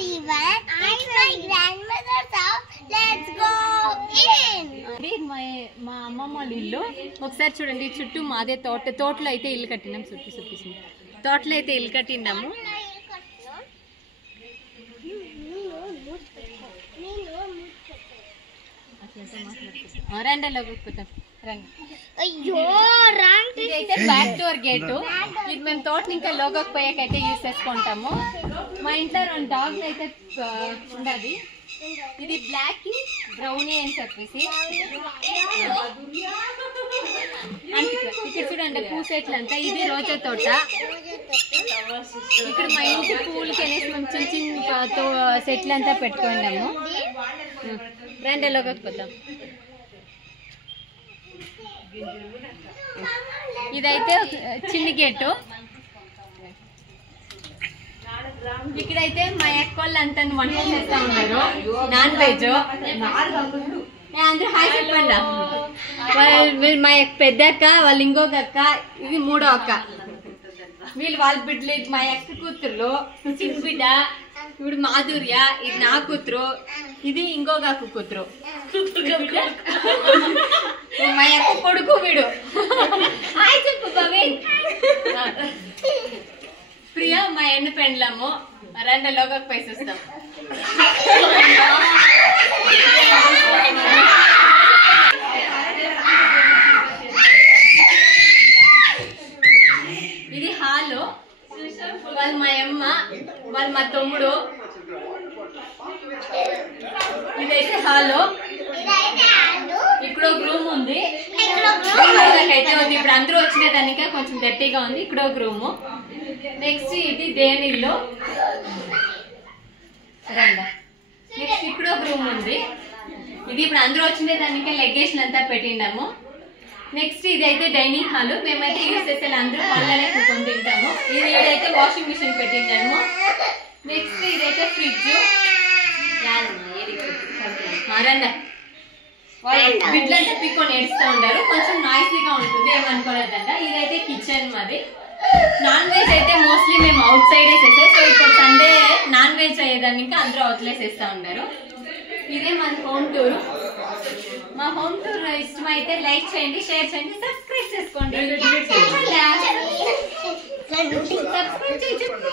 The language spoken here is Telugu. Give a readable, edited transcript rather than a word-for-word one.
everyone. It's my grandmother's house. Let's go in. మా అమ్మమ్మ వాళ్ళ ఇల్లు ఒకసారి చూడండి. చుట్టూ మాదే తోటలో అయితే ఇల్లు కట్టినాం. చూపిస్తుంది. తోటలో అయితే ఇల్లు కట్టినాము. రండి లోపలికి రండి. ఇదైతే బ్యాక్ డోర్ గేటు. ఇది మేము తోటని ఇంకా లోగోకి పోయాకైతే యూజ్ చేసుకుంటాము. మా ఇంట్లో 2 డాగ్లు అయితే ఉండదు. ఇది బ్లాక్ బ్రౌనీ అని చెప్పేసి ఇక్కడ చూడండి పూసెట్లంతా. ఇది రోజా తోట. ఇక్కడ మా ఇంటి పూలకి అనేసి మేము చిన్న సెట్లు అంతా పెట్టుకున్నాము. రండి లోగోకి పోతాం. ఇదైతే చిన్న గేటు. ఇక్కడైతే మా అక్కోళ్ళు అంతా వంటలు చేస్తా ఉన్నారు. Non veg. అందరూ హాయ్ చెప్పండి. మా పెద్ద అక్క, వాళ్ళు ఇంకొక అక్క, ఇది 3వ అక్క. వీళ్ళు వాళ్ళ బిడ్డలు. ఇది మా అక్క కూతుర్లు, చిన్న బిడ్డ. ఇప్పుడు మాధుర్య, ఇది నా కూతురు, ఇది ఇంకొక అక్క కూతురు. మా అక్క కొడుకు వీడు. హాయ్ చెప్పు బాబీ. ప్రియా మా ఎన్న పెండ్లము. రెండు లోగోకి పైసి వస్తాం. ఇది హాలు. వాళ్ళు మా అమ్మ, వాళ్ళు మా తమ్ముడు. ఇదైతే హాలు. ఇక్కడ ఒక రూమ్ ఉంది. అయితే ఉంది. ఇప్పుడు అందరూ వచ్చిన దానికే కొంచెం గట్టిగా ఉంది. ఇక్కడ ఒక రూము. నెక్స్ట్ ఇది దేనిలో నెక్స్ట్ ఇక్కడ ఒక రూమ్ ఉంది. ఇది ఇప్పుడు అందరూ వచ్చిన దానికే లెగేషన్ అంతా పెట్టినాము. నెక్స్ట్ ఇదైతే డైనింగ్ హాల్. మేమైతే యూజ్ చేసే అందరూ హాల్లోనే కూర్చొని తింటాము. ఇదైతే వాషింగ్ మిషన్ పెట్టినాము. నెక్స్ట్ ఇదైతే ఫ్రిడ్జ్. రండి. బిడ్లంతా పిక్కొని ఏడుస్తూ ఉంటారు. కొంచెం నాయిసీగా ఉంటుంది, ఏమనుకోలేదంట. ఇదైతే కిచెన్ మాది. నాన్ వెజ్ అయితే మోస్ట్లీ మేము అవుట్ సైడ్ వేసేస్తాం. సో ఇప్పుడు సండే నాన్ వెజ్ అయ్యేదాన్ని ఇంకా అందరూ అవుట్లెస్ వేస్తూ ఉంటారు. ఇదే మన హోమ్ టూర్. మా హోమ్ టూర్ ఇష్టమైతే లైక్ చేయండి, షేర్ చేయండి, సబ్స్క్రైబ్ చేసుకోండి. సబ్స్క్రైబ్ చేయి చెప్పు.